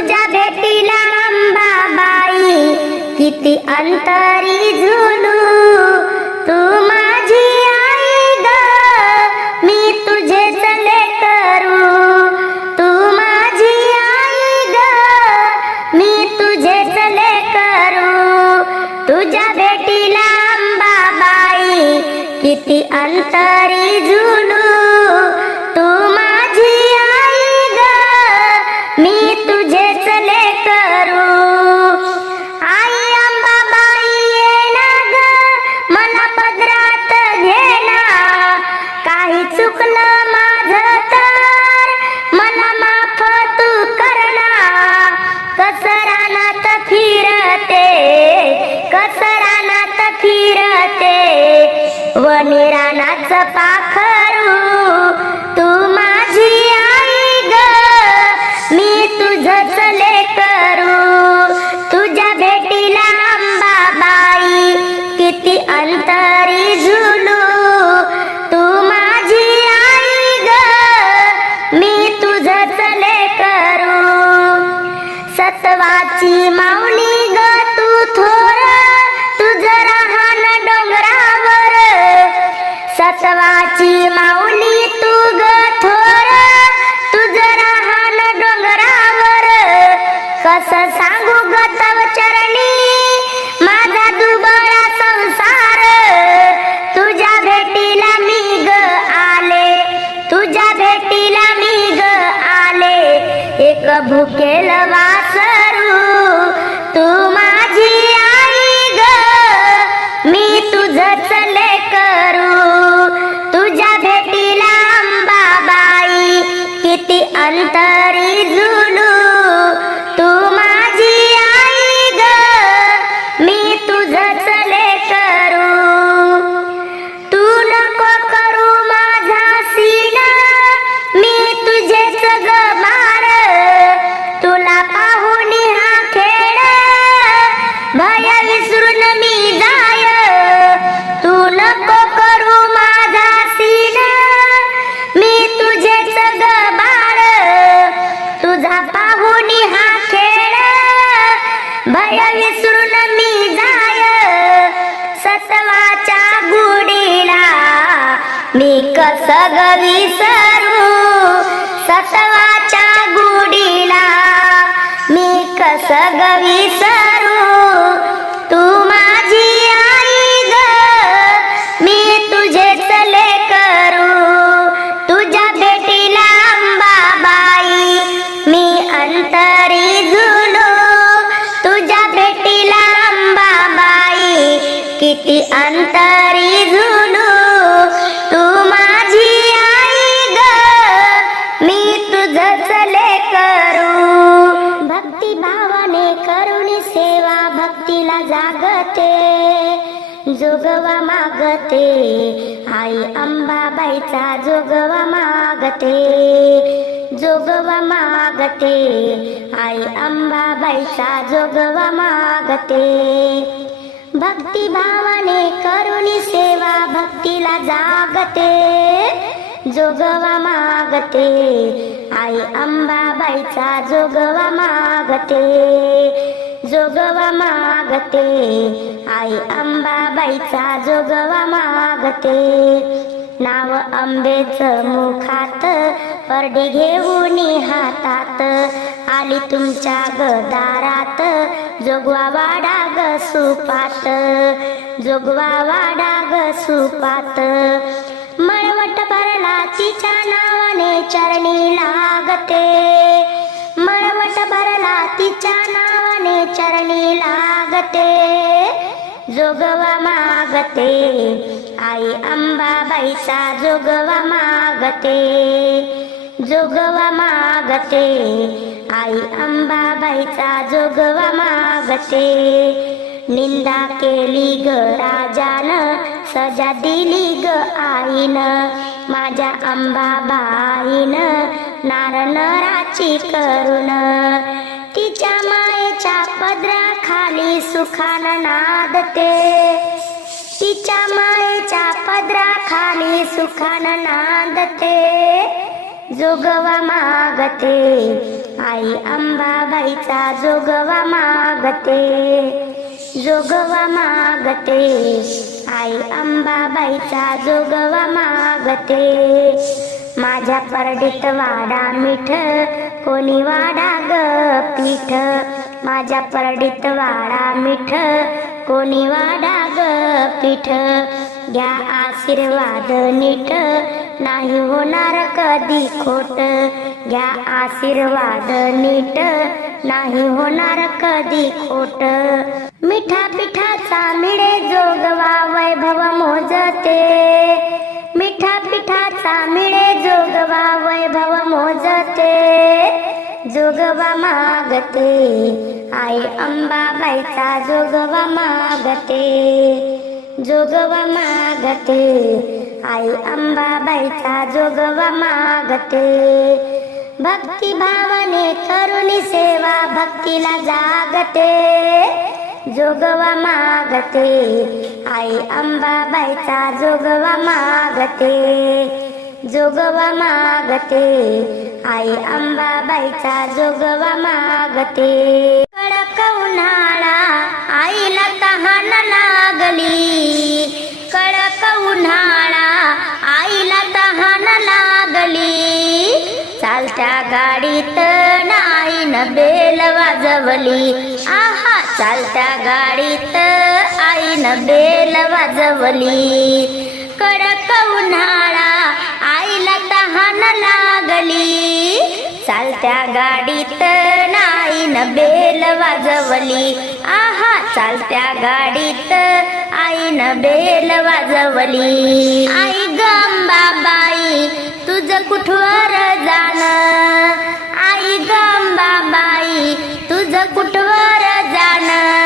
तुझ्या भेटीला अंबाबाई किती अंतरी सफा सत्वाची माऊली तू ग थोर. तुझं राहण डोंगरावर. कस सांगू ग तव चरणी? माझा दुबळा संसार. तुझ्या भेटीला मी ग आले. तुझ्या भेटीला मी ग आले. एक भुकेल वासरू. तू माझी आई ग. मी तुझं चले करू किती मी विसरू सतवाच्या गुडीला मी कस विसरू जोगवा मागते. आई अंबाबाईचा जोगवा मागते. जोगवा मागते. आई अंबाबाईचा जोगवा मागते. भक्ती भावाने करुणी सेवा भक्तीला जागते. जोगवा मागते. आई अंबाबाईचा जोगवा मागते. जोगवा मागते. आई अंबाबाईचा जोगवा मागते. नाव आंबेच मुखात परडी घेऊन हातात. आली तुमच्या गदारात जोगवा वाडा ग सुपात. जोगवा वाडा ग सुपात. मळवट भरला तिच्या नावाने चरणी लागते. मळवट भरला तिच्या नावाने चरणी लागते. जोगवा मागते. आई अंबाबाईचा जोगवा मागते. जोगवा मागते. आई अंबाबाईचा जोगवा मागते. निंदा केली ग राजान सजा दिली ग आईन. माझ्या अंबाबाईन नार नराची करुणा. तिच्या मायेच्या पदराखाली सुखान नादते. तिच्या मायेच्या पदराखाली सुखान नादते. जोगवा मागते. आई अंबाबाईचा जोगवा मागते. जोगवा मागते. आई अंबाबाईचा जोगवा मागते. माझ्या परडीत वाडा मिठ कोणी वाडा ग पीठ? माझ्या परडीत वाडा मिठ. कोणी वाडा ग पीठ? घ्या आशीर्वाद नीट. नाही होणार कधी खोट. घ्या आशीर्वाद नीट. नाही होणार कधी खोट. मिठा पिठाचा मिळे जोगवा वैभव मोजते. मिठा पिठाचा मिळे जोगवा वैभव मोजते. जोगवा मागते. आई अंबाबाईचा जोगवा मागते. जोगवा मागते. आई अंबाबाईचा जोगवा मागते. भक्ती भावने करुणी सेवा भक्तीला जागते. जोगवा मागते. आई अंबाबाईचा जोगवा मागते जोगवा मागते. आई अंबाबाईचा जोगवा मागते. कडक उन्हाळा आईला तहान लागली. कडक उन्हाळा आईला तहान लागली. चालत्या गाडीत नाईन बेल वाजवली. आहा चालत्या गाडीत आईन बेल वाजवली. कडक उन्हाळा आईला तहान लागली. चालत्या गाडीत नाईन बेल वाजवली. आहा चालत्या गाडीत आईन बेल वाजवली. आई गंबाबाई तुझ कुठवर जाण? आई गंबाबाई तुझ कुठवर जाणं?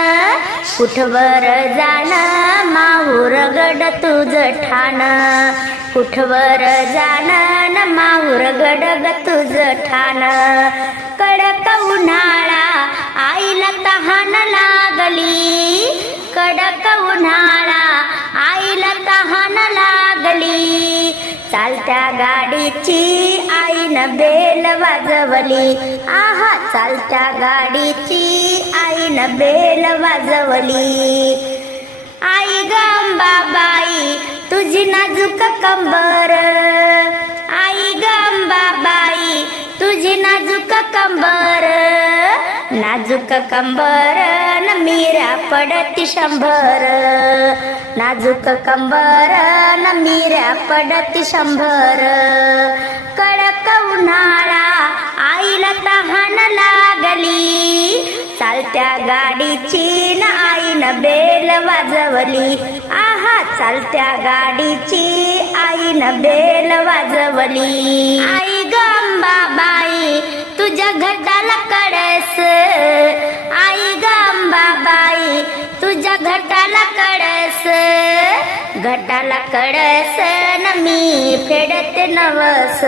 कुठवर जाण माहूर गड तुझ ठाण? कुठवर जाण न माहूर गड ग तुझ ठाण? कडक उन्हाळा आईला तहान लागली. कडक उन्हाळा आईला तहान लागली. चालत्या गाडीची आईन बेल वाजवली. आहा चालत्या गाडीची आईन बेल वाजवली. आई गांबाबाई तुझी नाजूक कंबर. आई गंबाबाई तुझी नाजूक कंबर. नाजूक कंबर न मीरा पडती शंभर. नाजूक कंबर न मीरा पडती शंभर. कडक उन्हाळा आईला तहान लागली. चालत्या गाडीची न आईन बेल वाजवली. आहा चालत्या गाडीची आईन बेल वाजवली. आई गंबाबाई तुझ्या घटाला कडस आई गंबाबाई तुझ्या घटाला कडस घटाला कडस न मी फेडते नवस.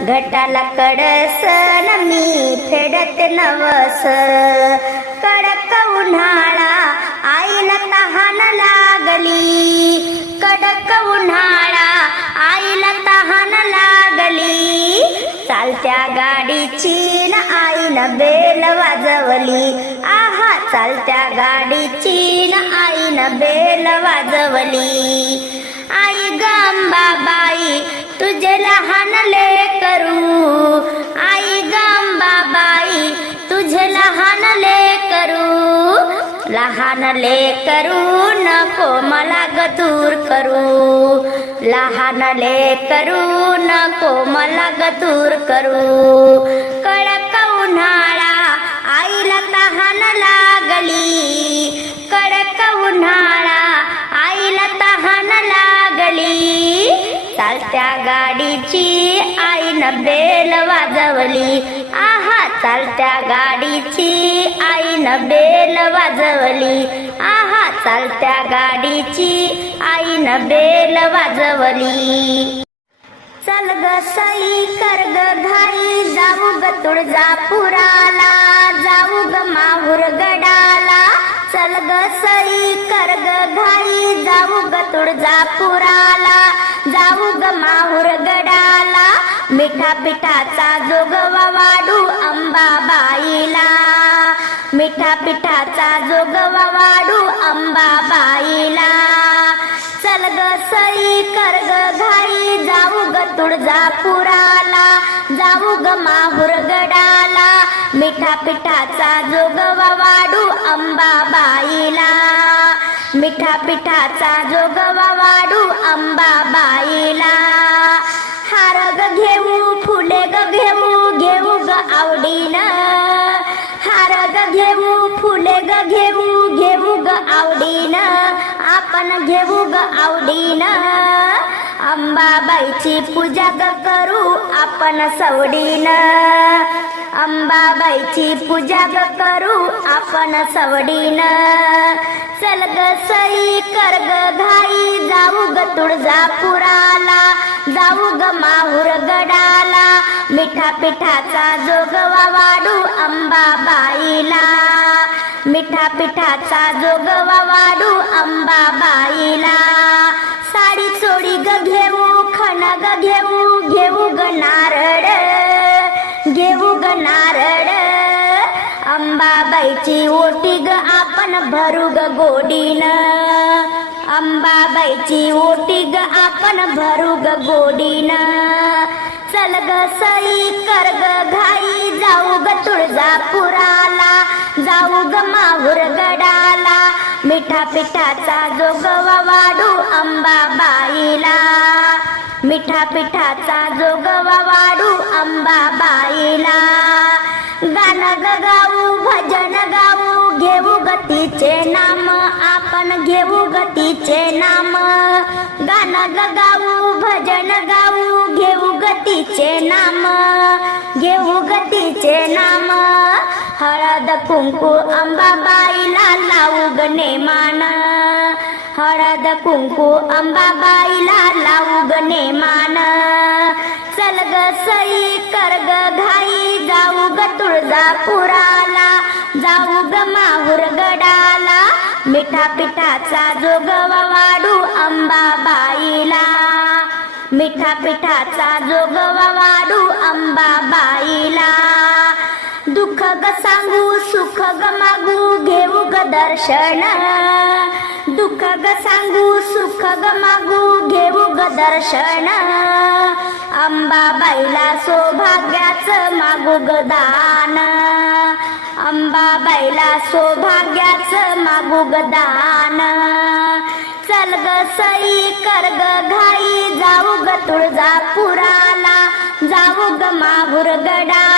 घटाला कडस न मी फेडते नवस. कडक उन्हाळा आईला तहान लागली. कडक उन्हाळा चालत्या गाडीची ना आईनं बेल वाजवली. आहा चालत्या गाडीची ना आईनं बेल वाजवली. आई गंबाबाई तुझे लहान करू. आई गंबाबाई तुझे लहान करू. लहान लेकरू नको मला गतूर करू. लहान लेकरू नको मला गतूर करू. कडक उन्हाळा आईला तहान लागली. कडक उन्हाळा आईला तहान लागली. चालत्या गाडीची आईनं बेल वाजवली. चालत्या गाडीची आईन बेल वाजवली. आहा चालत्या गाडीची आईन बेल वाजवली. चल ग सई कर ग घाई जाऊ ग तुळजापुराला जाऊ ग माहूर गडाला. चल ग सई कर ग घाई जाऊ ग तुळजापुराला. जाऊ ग माहूर गडाला. मिठा पिठाचा जोगवा वाढू अंबाबाईला. मिठा पिठाचा जोगवा वाढू अंबाबाईला. चल ग सई कर ग घाई. जाऊ ग तुळजापुराला. जाऊ ग माहूर गडाला. मिठा पिठाचा जोगवा वाढू अंबाबाईला. मिठा पिठाचा जोगवा वाढू अंबाबाईला. हार ग घेऊ फुले ग घेऊ घेऊ ग आवडीनं. हार ग घेऊ फुले ग घेऊ घेऊ ग आवडीनं. आपण घेऊ ग आवडीनं. अंबाबाईची पूजा ग करू आपण सवडीनं. अंबाबाईची पूजा ग करू आपण सवडीनं. चल ग सई कर ग घाई जाऊ ग तुळजापुराला जाऊ ग माहूर गडाला. मिठा पिठाचा जोगवा वाढू अंबाबाईला. मिठा पिठाचा जोगवा वाढू अंबाबाईला. साडी चोडी ग घेऊ खण ग घेऊ घेऊ ग नारळ. नारळ. अंबाबाईची ओटी ग आपण भरू ग गोडीन अंबाबाईची ओटी ग आपण भरू ग गोडीन. चल ग सई कर ग घाई जाऊ ग तुळजापुराला. जाऊ ग माहुर गडाला. मिठा पिठाचा जोगवा वाढू अंबाबाईला मिठा पिठाचा जोगवा वाढू अंबाबाईला राग गाऊ भजन गाऊ घेऊ गतीचे नाम आपण घेऊ गतीचे नाम. गाणं गाऊ भजन गाऊ घेऊ गतीचे नाम. घेऊ गतीचे नाम. हळद कुंकू अंबाबाईला लावू गणे मान हळद कुंकू अंबाबाईला तुळजापुराला जाऊ ग माहूर गडाला. मिठा पिठाचा जोगवा वाढू अंबाबाईला. मिठा पिठाचा जोगवा वाढू अंबाबाईला. दुःख ग सांगू सुख ग मागू घेऊ ग दर्शन. दुःख ग सांगू सुख ग मागू घेऊ ग दर्शन. अंबाबाईला सौभाग्याचं मागू ग दान. अंबाबाईला सौभाग्याचं मागू ग दान. चल ग सई कर ग घाई जाऊ ग तुळजापुराला. जाऊ ग माहुर गडा.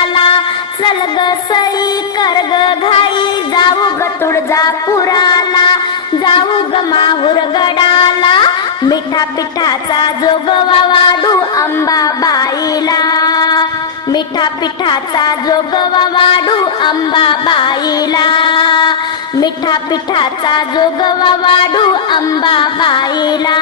चल ग सई कर ग घाई. जाऊ ग तुळजापुराला जाऊ ग माहूर गडाला. मिठा पिठाचा जोगवा वाढू अंबाबाईला. मिठा पिठाचा जोगवा वाढू अंबाबाईला. मिठा पिठाचा जोगवा वाढू अंबाबाईला.